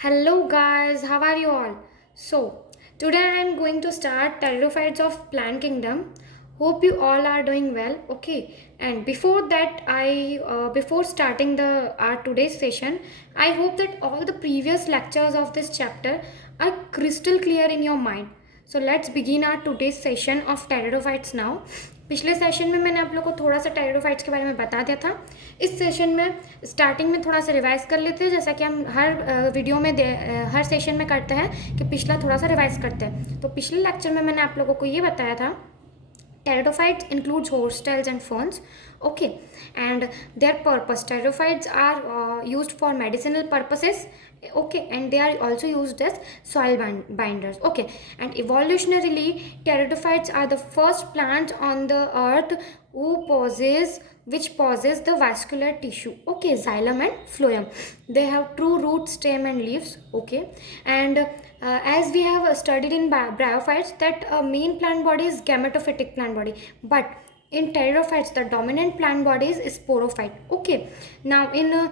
Hello guys, how are you all? So, today I am going to start Pteridophytes of Plant Kingdom. Hope you all are doing well. Okay, and before that, before starting the our today's session, I hope that all the previous lectures of this chapter are crystal clear in your mind. So let's begin our today's session of Pteridophytes now. पिछले session में मैंने आप लोग को थोड़ा सा pteridophytes के बारे में बता दिया था. इस सेशन में स्टार्टिंग में थोड़ा सा रिवाइज कर लेते हैं, जैसा कि हम हर वीडियो में हर सेशन में करते हैं कि पिछला थोड़ा सा रिवाइज करते हैं. तो पिछले लेक्चर में मैंने आप लोगों को ये बताया था Pteridophytes includes hostels and ferns. Okay, and their purpose. Pteridophytes are used for medicinal purposes. Okay, and they are also used as soil binders. Okay, and evolutionarily, pteridophytes are the first plants on the earth which possess the vascular tissue. Okay, xylem and phloem. They have true root, stem, and leaves. Okay, and as we have studied in bryophytes that main plant body is gametophytic plant body, but in pteridophytes the dominant plant body is sporophyte. Okay, now in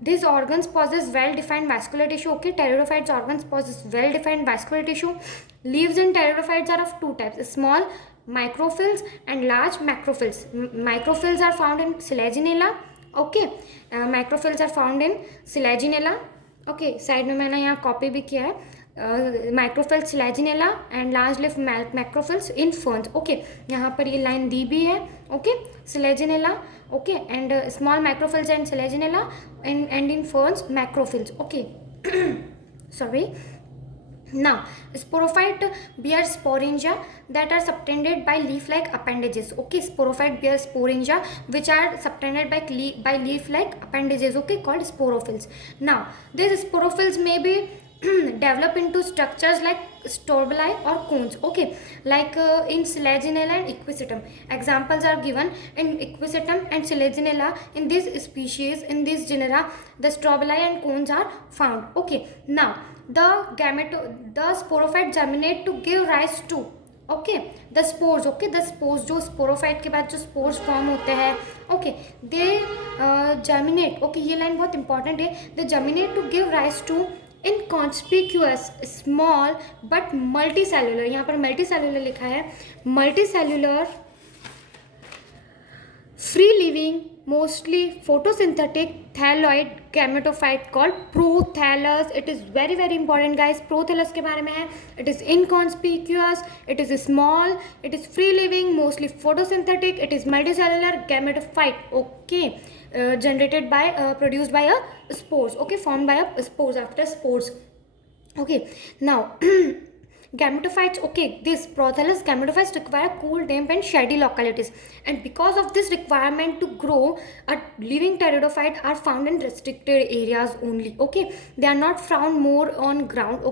these organs possess well defined vascular tissue. Okay, pteridophytes organs possess well defined vascular tissue. Leaves in pteridophytes are of two types: small microphylls and large macrophylls. Microphylls are found in Selaginella. Okay, microphylls are found in Selaginella. Okay, side में मैंने यहाँ copy भी किया है. Microphylls Selaginella and large लिफ मैक्रोफिल्स इन ferns. Okay, यहाँ पर ये लाइन दी भी है. Okay, selaginella. Okay, and small microphylls and selaginella and in ferns macrophylls. Okay, sorry. Now, sporophyte bear sporangia that are subtended by leaf-like appendages. Okay, sporophyte bear sporangia which are subtended by leaf-like appendages. Okay, called sporophylls. Now, these sporophylls may be develop into structures like strobili or cones. Okay, like in Selaginella and Equisetum. Examples are given in Equisetum and Selaginella. In this species, in this genera, the strobili and cones are found. Okay, now the sporophyte germinate to give rise to the spores. the spores जो sporophyte के बाद जो spores form होते हैं, they germinate. ये line बहुत important है. They germinate to give rise to inconspicuous small but multicellular, यहाँ पर multicellular लिखा है, multicellular free living mostly photosynthetic thalloid gametophyte called prothallus. It is very important guys. Prothallus के बारे में है. It is inconspicuous, it is small, it is free living, mostly photosynthetic, it is multicellular gametophyte. Okay, generated by produced by a spores. Okay, formed by a spores after spores. Okay, now gametophytes. This prothallus gametophytes require cool, damp and shady localities, and because of this requirement to grow, a living pteridophyte are found in restricted areas only. They are not found more on ground.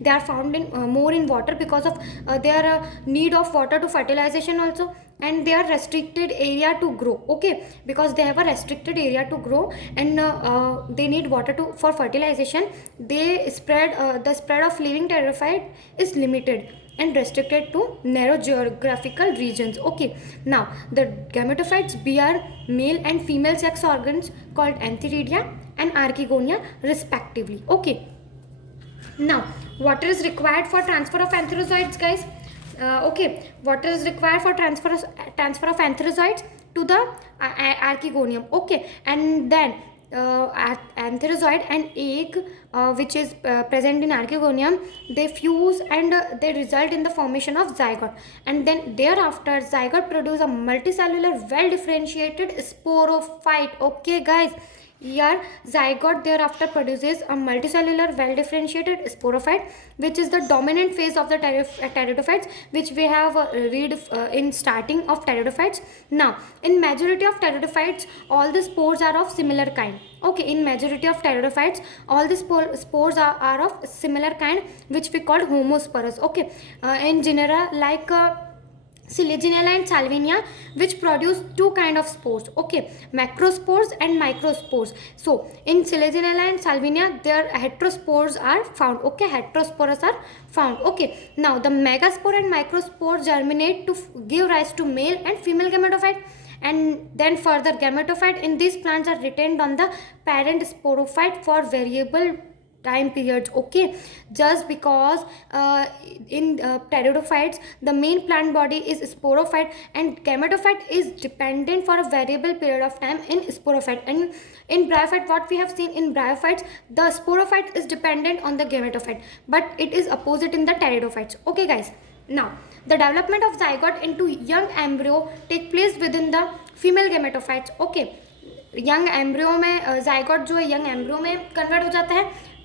They are found in more in water because of their need of water to fertilization also, and they are restricted area to grow. Because they have a restricted area to grow, and they need water to for fertilization. They spread the spread of living pteridophyte is limited and restricted to narrow geographical regions. Now the gametophytes bear male and female sex organs called antheridia and archegonia respectively. Now water is required for transfer of antherozoids guys. Water is required for transfer of antherozoids to the archegonium. And then antherozoid and egg which is present in archegonium, they fuse and they result in the formation of zygote, and then thereafter zygote produce a multicellular well differentiated sporophyte. Guys, here zygote thereafter produces a multicellular well differentiated sporophyte, which is the dominant phase of the pteridophytes, which we have read in starting of pteridophytes. Now in majority of pteridophytes all the spores are of similar kind. In majority of pteridophytes all the spores are of similar kind, which we called homosporous. In genera like Selaginella and Salvinia, which produce two kind of spores. Macrospores and microspores. So in Selaginella and Salvinia their heterospores are found. Heterospores are found. Now the megaspore and microspore germinate to give rise to male and female gametophyte, and then further gametophyte in these plants are retained on the parent sporophyte for variable time periods. Okay, just because in pteridophytes the main plant body is sporophyte and gametophyte is dependent for a variable period of time in sporophyte, and in bryophyte what we have seen, in bryophytes the sporophyte is dependent on the gametophyte, but it is opposite in the pteridophytes. Okay guys, now the development of zygote into young embryo take place within the female gametophytes. Okay, young embryo में zygote जो है young embryo में convert हो जाता है,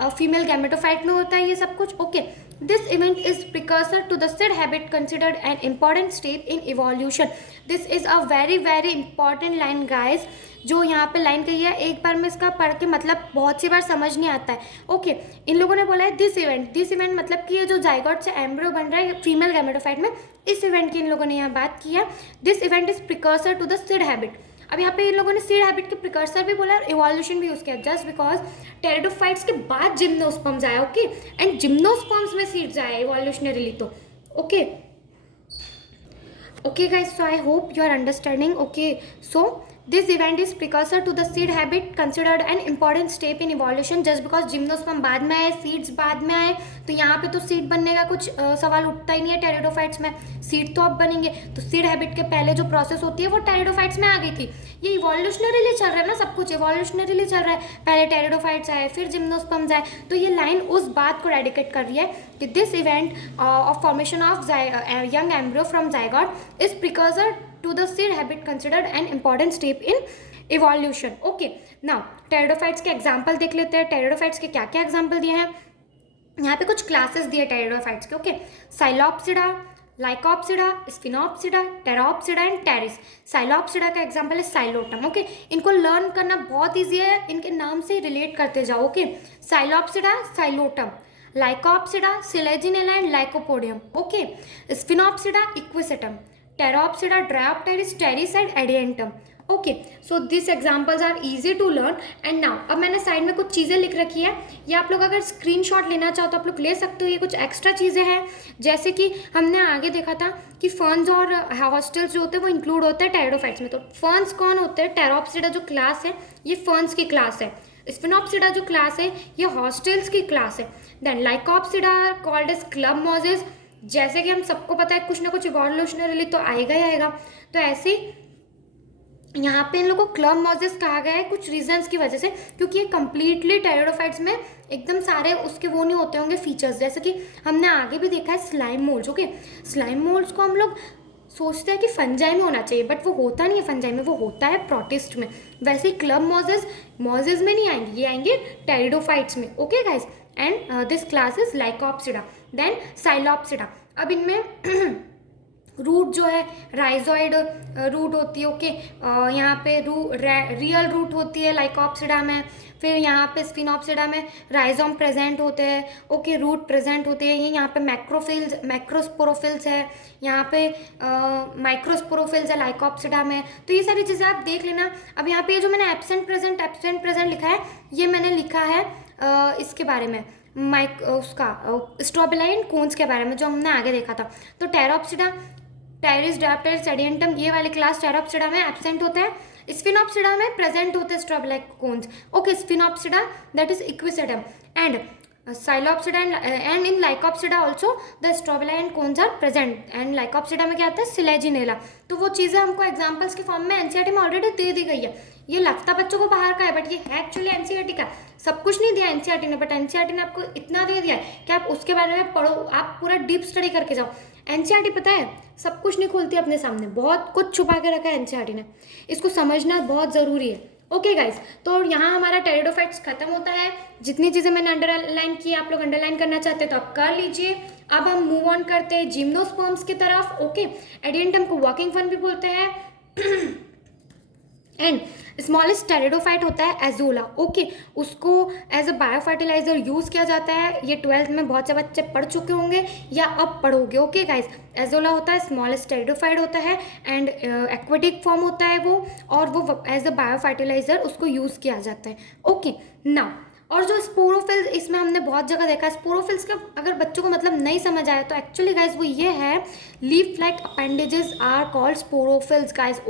female gametophyte में होता है ये सब कुछ. Okay, this event is precursor to the seed habit considered an important step in evolution. This is a very very important line guys, जो यहाँ पे लाइन कही है, एक बार में इसका पढ़ के मतलब बहुत सी बार समझ नहीं आता है. ओके, इन लोगों ने बोला है दिस इवेंट मतलब कि ये जो जाइगोट से एम्ब्रियो बन रहा है फीमेल गैमेटोफाइट में, इस इवेंट की इन लोगों ने यहाँ बात की है. This event is precursor to the seed habit. अब यहाँ पे इन लोगों ने सीड हैबिट के प्रिकर्सर भी बोला और इवोल्यूशन भी यूज़ किया, जस्ट बिकॉज टेरिडोफाइट्स के बाद जिम्नोस्पर्म्स आया. ओके, एंड जिम्नोस्पर्म्स में सीड्स आया इवोल्यूशनरीली. तो okay guys, so I hope you are understanding. Okay, so this event is precursor to the seed habit considered an important step in evolution. just because gymnosperm बाद में आए, seeds बाद में आए, तो यहाँ पे तो सीड बनने का कुछ सवाल उठता ही नहीं है. टेरिडोफाइट्स में सीड तो अब बनेंगे, तो सीड हैबिट के पहले जो प्रोसेस होती है वो टेरिडोफाइट्स में आ गई थी. ये इवोल्यूशनरीली चल रहा है ना, सब कुछ इवोल्यूशनरीली चल रहा है. पहले टेरिडोफाइट्स आए, फिर जिम्नोस्पर्म्स आए, तो ये लाइन उस बात को डेडिकेट कर रही है कि this event of formation of young embryo from zygote is precursor to the seed habit considered an important step in evolution. Okay, now pteridophytes के एग्जाम्पल देख लेते हैं. टेरिडोफाइट्स के क्या क्या एग्जाम्पल दिए हैं, यहाँ पे कुछ क्लासेस दिए टेरिडोफाइट्स के. Okay, psilopsida, lycopsida, sphenopsida, pteropsida and pteris. Psilopsida का एग्जाम्पल है साइलोटम. ओके, इनको लर्न करना बहुत ईजी है, इनके नाम से रिलेट करते जाओ. Okay, psilopsida psilotum, lycopsida selaginella and lycopodium. Okay, sphenopsida equisetum, pteropsida dryopteris, pteris and adiantum. Okay, so this examples are easy to learn. And now अब मैंने साइड में कुछ चीज़ें लिख रखी है, ये आप लोग अगर स्क्रीनशॉट लेना चाहो तो आप लोग ले सकते हो. ये कुछ एक्स्ट्रा चीज़ें हैं, जैसे कि हमने आगे देखा था कि फर्न्स और हॉस्टल्स जो होते हैं वो इंक्लूड होते हैं टेरिडोफाइट्स में. तो फर्न्स कौन होते हैं, टेरोप्सिडा जो क्लास है ये फर्न्स की क्लास है. स्फिनोप्सिडा जो क्लास है ये हॉस्टल्स की क्लास है. Then lycopsida called as club mosses. जैसे कि हम सबको पता है कुछ ना कुछ इवोल्यूशनरीली तो आएगा ही आएगा, तो ऐसे यहाँ पे इन लोगों को क्लब मॉजेस कहा गया है कुछ रीजंस की वजह से, क्योंकि ये कम्प्लीटली टेरिडोफाइट्स में एकदम सारे उसके वो नहीं होते होंगे फीचर्स, जैसे कि हमने आगे भी देखा है slime moulds. Okay, slime moulds को हम लोग सोचते हैं कि फंजाई में होना चाहिए, बट वो होता नहीं है फंजाई में, वो होता है प्रोटिस्ट में. वैसे ही क्लब मॉजेस में नहीं आएंगे, ये आएंगे टेरिडोफाइट्स में. Okay guys, and this class is lycopsida. Then psilopsida. अब इनमें रूट जो है राइजोइड रूट होती है. ओके, यहाँ पे रियल रूट होती है लाइकोप्सिडा में. फिर यहाँ पे स्फिनोप्सिडा में राइजोम प्रेजेंट होते हैं. ओके, रूट प्रेजेंट होते हैं. ये यहाँ पे मैक्रोस्पोरोफिल्स है, यहाँ पे माइक्रोस्पोरोफिल्स है लाइकोप्सिडा में. तो ये सारी चीज़ें आप देख लेना. अब यहाँ पे जो मैंने एब्सेंट प्रेजेंट लिखा है, ये मैंने लिखा है इसके बारे में, उसका स्ट्रोबिलाइन कोन्स के बारे में, जो हमने आगे देखा था. तो टेरोप्सिडा, टेरिस, डायोप्टेरिस, एडियंटम, ये वाले क्लास टेरोप्सिडा में एब्सेंट होते हैं. स्फिनोप्सिडा में प्रेजेंट होते हैं strobiline cones. Okay, sphenopsida that is equisetum and psilopsida and in lycopsida also the strobiline cones are present. एंड लाइकोप्सिडा में क्या आता है, सिलेजिनेला. तो वो चीज़ें हमको एग्जाम्पल्स की फॉर्म में एनसीईआरटी में ऑलरेडी दे दी गई है. ये लगता बच्चों को बाहर का है, बट ये है एक्चुअली एनसीईआरटी का. सब कुछ नहीं दिया एनसीईआरटी ने, बट एनसीईआरटी ने आपको इतना दे दिया है कि आप उसके बारे में पढ़ो, आप पूरा डीप स्टडी करके जाओ. एनसीईआरटी पता है सब कुछ नहीं खोलती अपने सामने, बहुत कुछ छुपा के रखा है एनसीईआरटी ने. इसको समझना बहुत ज़रूरी है. ओके गाइज, तो यहाँ हमारा टेरिडोफाइट्स खत्म होता है. जितनी चीज़ें मैंने अंडरलाइन की, आप लोग अंडरलाइन करना चाहते हैं तो आप कर लीजिए. अब हम मूव ऑन करते हैं जिम्नोस्पर्म्स की तरफ. ओके, एडियंटम को वर्किंग फन भी बोलते हैं. एंड स्मॉलेस्ट टेरिडोफाइट होता है एजोला. ओके, उसको एज अ बायोफर्टिलाइजर यूज़ किया जाता है. ये 12th में बहुत से बच्चे पढ़ चुके होंगे या अब पढ़ोगे. ओके गाइज, एजोला होता है स्मॉलेस्ट टेरिडोफाइट होता है एंड एक्वेटिक फॉर्म होता है वो, और वो एज अ बायोफर्टिलाइजर उसको यूज़ किया जाता है. ओके, नाउ और जो स्पोरोफिल्स, इसमें हमने बहुत जगह देखा है स्पोरोफिल्स का, अगर बच्चों को मतलब नहीं समझ आया तो एक्चुअली गाइज वो ये है, leaf like appendages are called sporophylls guys.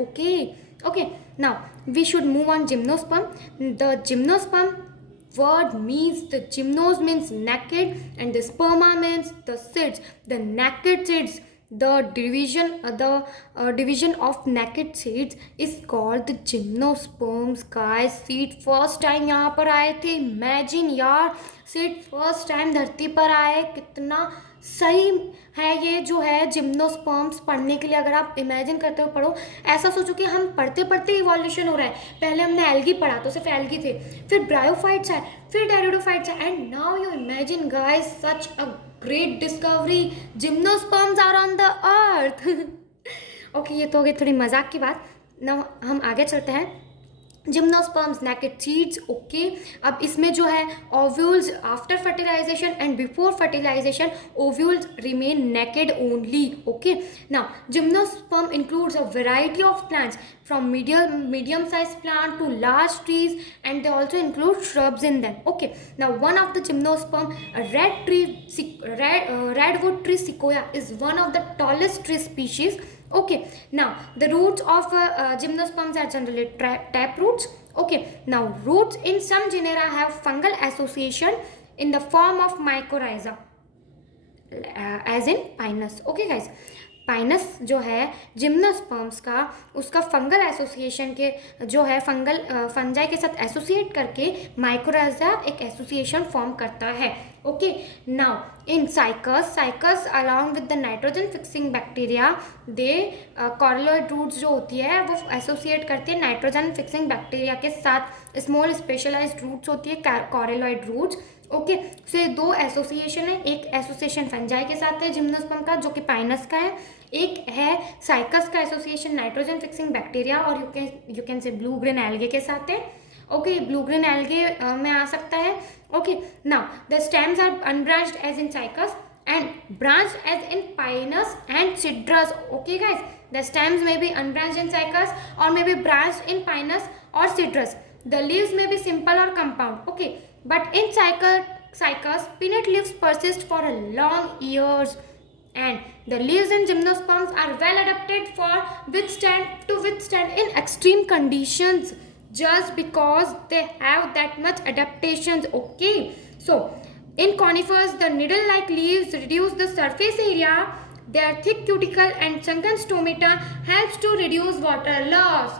Okay, now we should move on gymnosperm. The gymnosperm word means the gymnos means naked and the sperma means the seeds. The naked seeds, the division of naked seeds is called the gymnosperms. Guys, seed first time यहाँ पर आए थे. Imagine यार, seed first time धरती पर आए. कितना सही है ये जो है जिम्नोस्पर्म्स पढ़ने के लिए. अगर आप इमेजिन करते हो पढ़ो, ऐसा सोचो कि हम पढ़ते पढ़ते इवोल्यूशन हो रहा है. पहले हमने एल्गी पढ़ा तो सिर्फ एल्गी थे, फिर ब्रायोफाइट्स आए, फिर टेरिडोफाइट्स आए, and now you imagine guys such a great discovery, gymnosperms are on the earth. Okay, ये तो हो गई थोड़ी मजाक की बात. नाउ हम आगे चलते हैं. Gymnosperms naked seeds. ओके, अब इसमें जो है ovules after fertilisation and before fertilisation ovules remain naked only. Okay, now gymnosperm includes a variety of plants from medium sized plant to large trees, and they also include shrubs in them. Okay, now one of the gymnosperm, a redwood tree sequoia, is one of the tallest tree species. Okay, now the roots of gymnosperms are generally tap roots. Okay, now roots in some genera have fungal association in the form of mycorrhiza, as in Pinus. Okay guys, Pinus जो है gymnosperms का, उसका fungal association के जो है fungi के साथ associate करके माइकोराइजा एक एसोसिएशन फॉर्म करता है. Okay, now in cycas along with the nitrogen fixing bacteria, they coralloid roots जो होती है वो एसोसिएट करती है नाइट्रोजन फिक्सिंग बैक्टीरिया के साथ. स्मॉल स्पेशलाइज्ड रूट्स होती है कॉरिलॉइड रूट्स. ओके, सो ये दो एसोसिएशन है. एक एसोसिएशन फंजाई के साथ है जिम्नोस्पर्म का, जो कि पाइनस का है. एक है साइकस का एसोसिएशन नाइट्रोजन फिक्सिंग बैक्टीरिया और you can say blue green algae के साथ है. ओके, ब्लू ग्रीन एल्गे में आ सकता है. Okay, now the stems are unbranched as in cycas and branched as in Pinus and Cedrus. Okay guys, the stems may be unbranched in Cycas or may be branched in Pinus or Cedrus. The leaves may be simple or compound. Okay, but in Cycas, pinnate leaves persist for a long years, and the leaves in gymnosperms are well adapted for withstand in extreme conditions, just because they have that much adaptations. Okay, so in conifers, the needle-like leaves reduce the surface area. Their thick cuticle and sunken stomata helps to reduce water loss.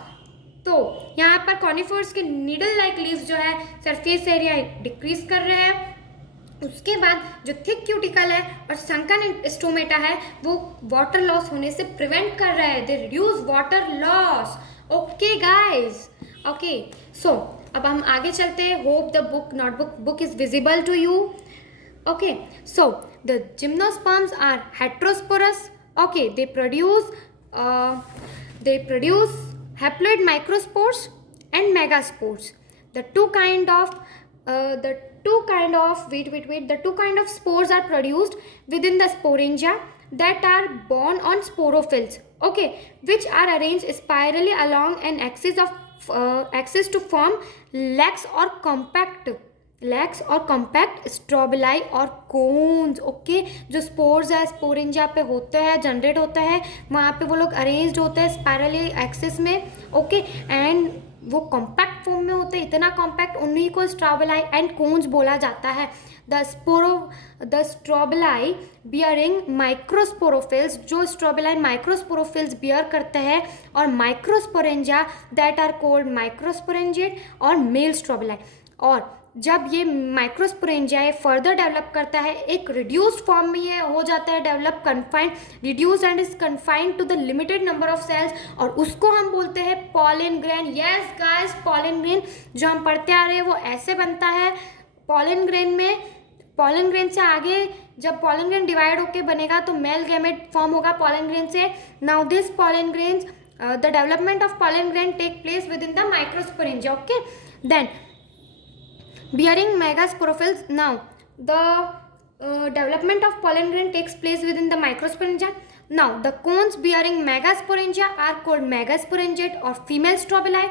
तो यहाँ पर conifers के needle like leaves जो है surface area decrease कर रहे हैं. उसके बाद जो थिक क्यूटिकल है और संकन स्टोमेटा है वो वाटर लॉस होने से प्रिवेंट कर रहे हैं. They reduce water loss. Okay guys, okay, so अब हम आगे चलते हैं. Hope the book is visible to you. Okay, so the gymnosperms are heterosporous. Okay, they produce haploid microspores and megaspores. The two kind of spores are produced within the sporangia that are borne on sporophylls. Okay, which are arranged spirally along an axis to form lax or compact strobili और cons. Okay, जो spores है sporangia पे होते हैं, generate होता है, वहाँ पे वो लोग अरेंज्ड होते हैं स्पायरली एक्सिस में. ओके, एंड वो कॉम्पैक्ट फॉर्म में होते हैं, इतना कॉम्पैक्ट, उन्हीं को स्ट्रोबिलाई एंड कोन्स बोला जाता है. द स्ट्रोबिलाई बियरिंग माइक्रोस्पोरोफिल्स, जो स्ट्रोबिलाई माइक्रोस्पोरोफिल्स बियर करते हैं, और microsporangia that are called microsporangiate और मेल स्ट्रोबिलाई. और जब ये माइक्रोस्पोरेंजिया फर्दर डेवलप करता है, एक रिड्यूस्ड फॉर्म में ये हो जाता है develop, reduced and is confined to the limited number of cells, और उसको हम बोलते हैं pollen grain. Yes guys, pollen grain जो हम पढ़ते आ रहे हैं वो ऐसे बनता है. पॉलन ग्रेन से आगे जब पॉलन ग्रेन डिवाइड होके बनेगा तो मेल गैमेट फॉर्म होगा पॉलन ग्रेन से. Now this pollen grains, the development of pollen grain take place within the microsporangia. Okay, then bearing megasporophylls. Now the development of pollen grain takes place within the microsporangia. Now the cones bearing megasporangia are called megasporangiate or female strobili.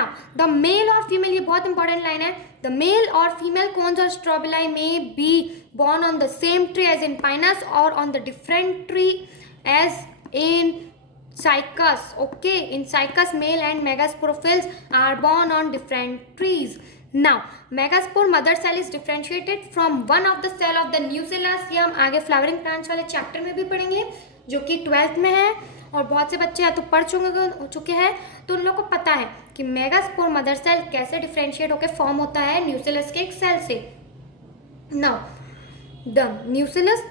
Now the male or female, ये बहुत important line है, the male or female cones or strobili may be born on the same tree as in Pinus or on the different tree as in Cycas. Okay, in Cycas male and megasporophylls are born on different trees. Now megaspore mother cell is differentiated from one of the cell of the nucellus. ये हम आगे flowering plants वाले chapter में भी पढ़ेंगे, जो कि 12th में है, और बहुत से बच्चे या तो पढ़ चुके हैं, तो उन लोग को पता है कि मेगास्पोर मदर सेल कैसे डिफरेंशिएट होकर फॉर्म होता है न्यूसेलस के एक सेल से। Now the nucellus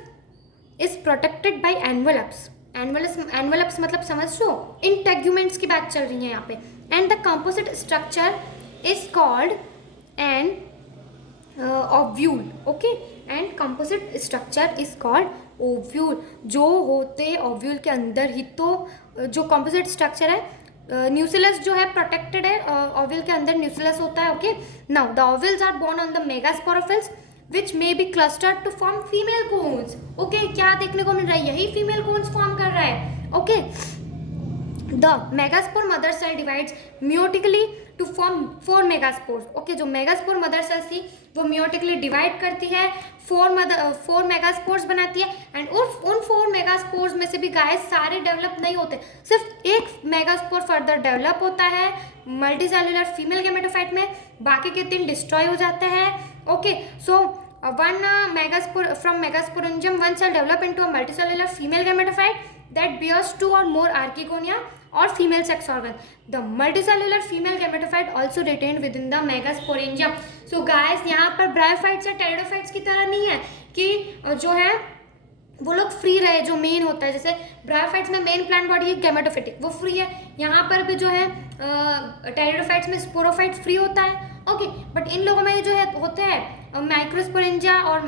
is protected by envelopes. Envelopes मतलब समझ लो, इंटेग्यूमेंट्स की बात चल रही है यहाँ पे। And the composite structure is called an ovule. Okay, and composite structure is called ovule. जो होते ओव्यूल के अंदर ही, तो जो कंपोजिट स्ट्रक्चर है, न्यूसेलस जो है प्रोटेक्टेड है, ओव्यूल के अंदर न्यूसेलस होता है। Okay, now the ovules are borne on the megasporophylls which may be clustered to form female cones। okay, क्या देखने को मिल रहा है, यही फीमेल कोन्स फॉर्म कर रहा है। Okay, the megaspore mother cell divides meiotically to form 4 megaspores. Okay, जो मेगास्पोर मदर सेल थी वो म्योटिकली डिवाइड करती है, 4 मेगास्पोर्स बनाती है। एंड उन 4 मेगास्पोर्स में से भी गाइस सारे डेवलप नहीं होते, सिर्फ एक मेगास्पोर फर्दर डेवलप होता है मल्टीसेलुलर फीमेल गैमेटोफाइट में, बाकी के 3 डिस्ट्रॉय हो जाते हैं। Okay, so one megaspore from megasporangium one cell develop into a multicellular female gametophyte that bears 2 or more archegonia or female sex organ. The multicellular female gametophyte also retained within the megasporangium। so guys, यहाँ पर bryophytes या pteridophytes की तरह नहीं है कि जो है वो लोग फ्री रहे, जो मेन होता है, जैसे ब्रायोफाइट्स में मेन प्लांट बॉडी है गैमेटोफिटिक, वो फ्री है। यहाँ पर भी जो है टेरिडोफाइट्स में स्पोरोफाइट फ्री होता है। ओके, बट इन लोगों में जो है होते हैं माइक्रोस्पोरेंजिया और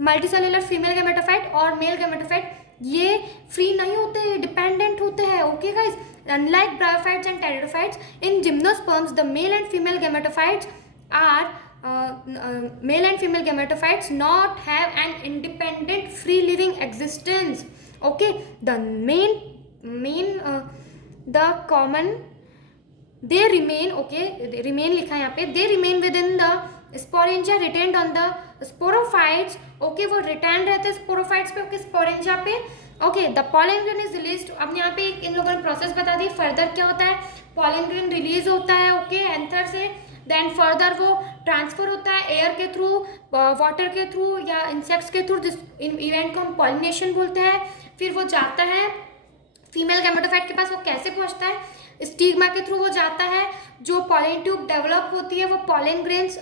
मल्टीसेलुलर फीमेल गैमेटोफाइट और मेल गैमेटोफाइट, ये फ्री नहीं होते, डिपेंडेंट होते हैं। Okay guys, unlike bryophytes and pteridophytes, in gymnosperms the male and female gametophytes are male and female gametophytes not have an independent free living existence। okay, the the common they remain, okay, they remain लिखा है यहाँ पे, they remain within the sporangia retained on the sporophytes। okay, वो retained रहते हैं sporophytes पे, okay, sporangia पे। okay, the pollen grain is released। अब यहाँ पे इन लोगों ने प्रोसेस बता दी, फर्दर क्या होता है, pollen grain रिलीज होता है ओके एंथर से, देन फर्दर वो ट्रांसफर होता है एयर के थ्रू, वाटर के थ्रू या इंसेक्ट्स के थ्रू, जिस इवेंट को हम पॉलिनेशन बोलते हैं। फिर वो जाता है फीमेल गैमेटोफाइट के पास। वो कैसे पहुंचता है, स्टिग्मा के थ्रू वो जाता है, जो पॉलन ट्यूब डेवलप होती है, वो पॉलन ग्रेन्स,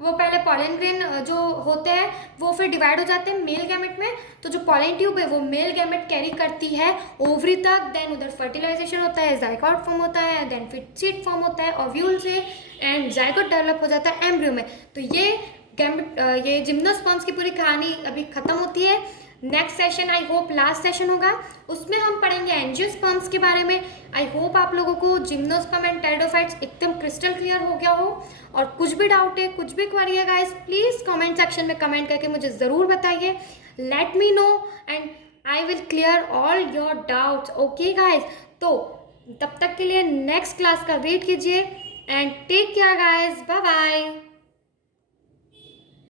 वो पहले पॉलन ग्रेन जो होते हैं वो फिर डिवाइड हो जाते हैं मेल गैमेट में। तो जो पॉलन ट्यूब है वो मेल गैमेट कैरी करती है ओवरी तक, देन उधर फर्टिलाइजेशन होता है, जाइगोट फॉर्म होता है, देन फिर सीड फॉर्म होता है ओव्यूल से, एंड जाइगोट डेवलप हो जाता है एम्ब्रियो में। तो ये जिम्नोस्पर्म्स की पूरी कहानी अभी खत्म होती है। Next session I hope last session होगा, उसमें हम पढ़ेंगे एंजियोस्पर्म्स के बारे में। आई होप आप लोगों को जिम्नोस्पर्म एंड टेरिडोफाइट्स एकदम क्रिस्टल क्लियर हो गया हो, और कुछ भी डाउट है, कुछ भी क्वेरी है गाइस, प्लीज़ कमेंट सेक्शन में कमेंट करके मुझे ज़रूर बताइए, let me know and I will clear all your doubts. Okay guys, तो तब तक के लिए नेक्स्ट क्लास का वेट कीजिए and take care guys, bye bye.